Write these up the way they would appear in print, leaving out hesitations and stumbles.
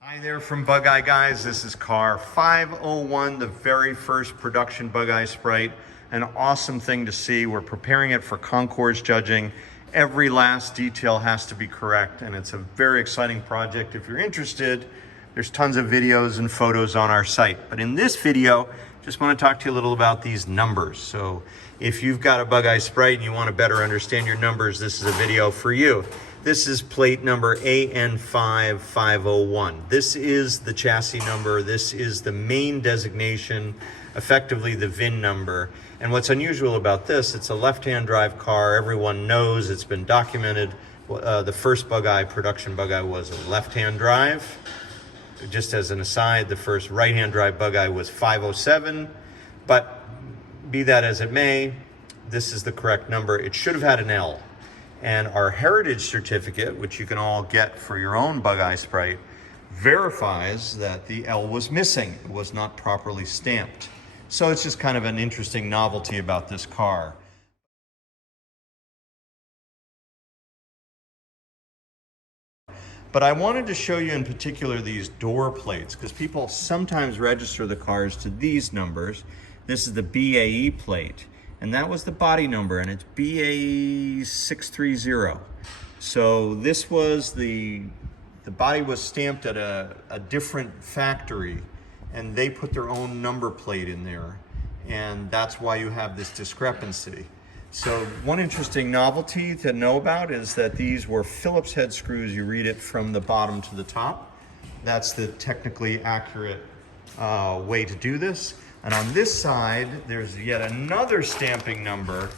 Hi there from Bugeye Guys. This is car 501, the very first production Bugeye Sprite. An awesome thing to see. We're preparing it for concours judging. Every last detail has to be correct, and it's a very exciting project. If you're interested, there's tons of videos and photos on our site. But in this video, just want to talk to you a little about these numbers. So if you've got a Bugeye Sprite and you want to better understand your numbers, this is a video for you. This is plate number AN5501. This is the chassis number. This is the main designation, effectively the VIN number. And what's unusual about this, it's a left-hand drive car. Everyone knows, it's been documented. The first Bugeye, production Bugeye, was a left-hand drive. Just as an aside, the first right-hand drive Bugeye was 507. But be that as it may, this is the correct number. It should have had an L. And our heritage certificate, which you can all get for your own Bugeye Sprite, verifies that the L was missing. It was not properly stamped. So it's just kind of an interesting novelty about this car. But I wanted to show you in particular these door plates, because people sometimes register the cars to these numbers. This is the BAE plate. And that was the body number, and it's BA630. So this was the body was stamped at a different factory, and they put their own number plate in there. And that's why you have this discrepancy. So one interesting novelty to know about is that these were Phillips head screws. You read it from the bottom to the top. That's the technically accurate way to do this. And on this side, there's yet another stamping number.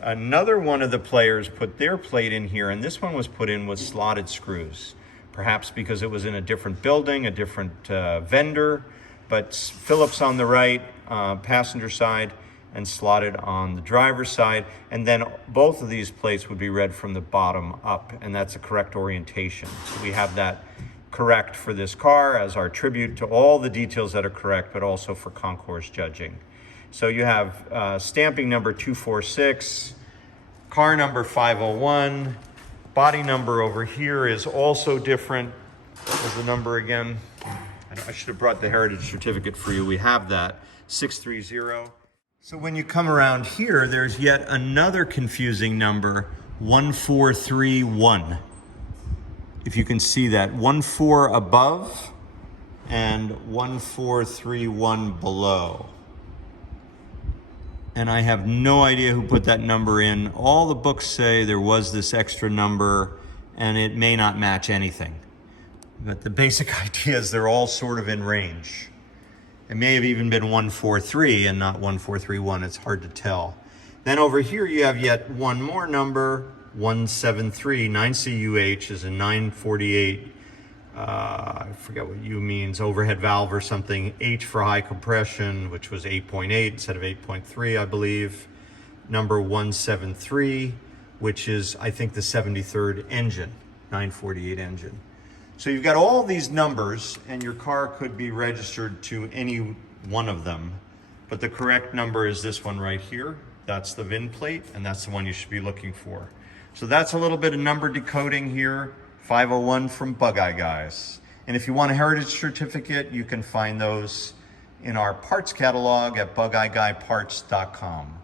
Another one of the players put their plate in here, and this one was put in with slotted screws. Perhaps because it was in a different building, a different vendor, but Phillips on the right, passenger side, and slotted on the driver's side. And then both of these plates would be read from the bottom up, and that's a correct orientation. So we have that correct for this car as our tribute to all the details that are correct, but also for concours judging. So you have stamping number 246, car number 501, body number over here is also different. What was the number again? I should have brought the heritage certificate for you. We have that, 630. So when you come around here, there's yet another confusing number, 1431. If you can see that, 14 above and 1431 below. And I have no idea who put that number in. All the books say there was this extra number, and it may not match anything. But the basic idea is they're all sort of in range. It may have even been 143 and not 1431. It's hard to tell. Then over here you have yet one more number, 173. 9CUH is a 948, I forget what U means, overhead valve or something. H for high compression, which was 8.8 instead of 8.3, I believe. Number 173, which is, I think, the 73rd engine, 948 engine. So you've got all these numbers, and your car could be registered to any one of them. But the correct number is this one right here. That's the VIN plate, and that's the one you should be looking for. So that's a little bit of number decoding here, 501 from Bugeye Guys. And if you want a heritage certificate, you can find those in our parts catalog at bugeyeguyparts.com.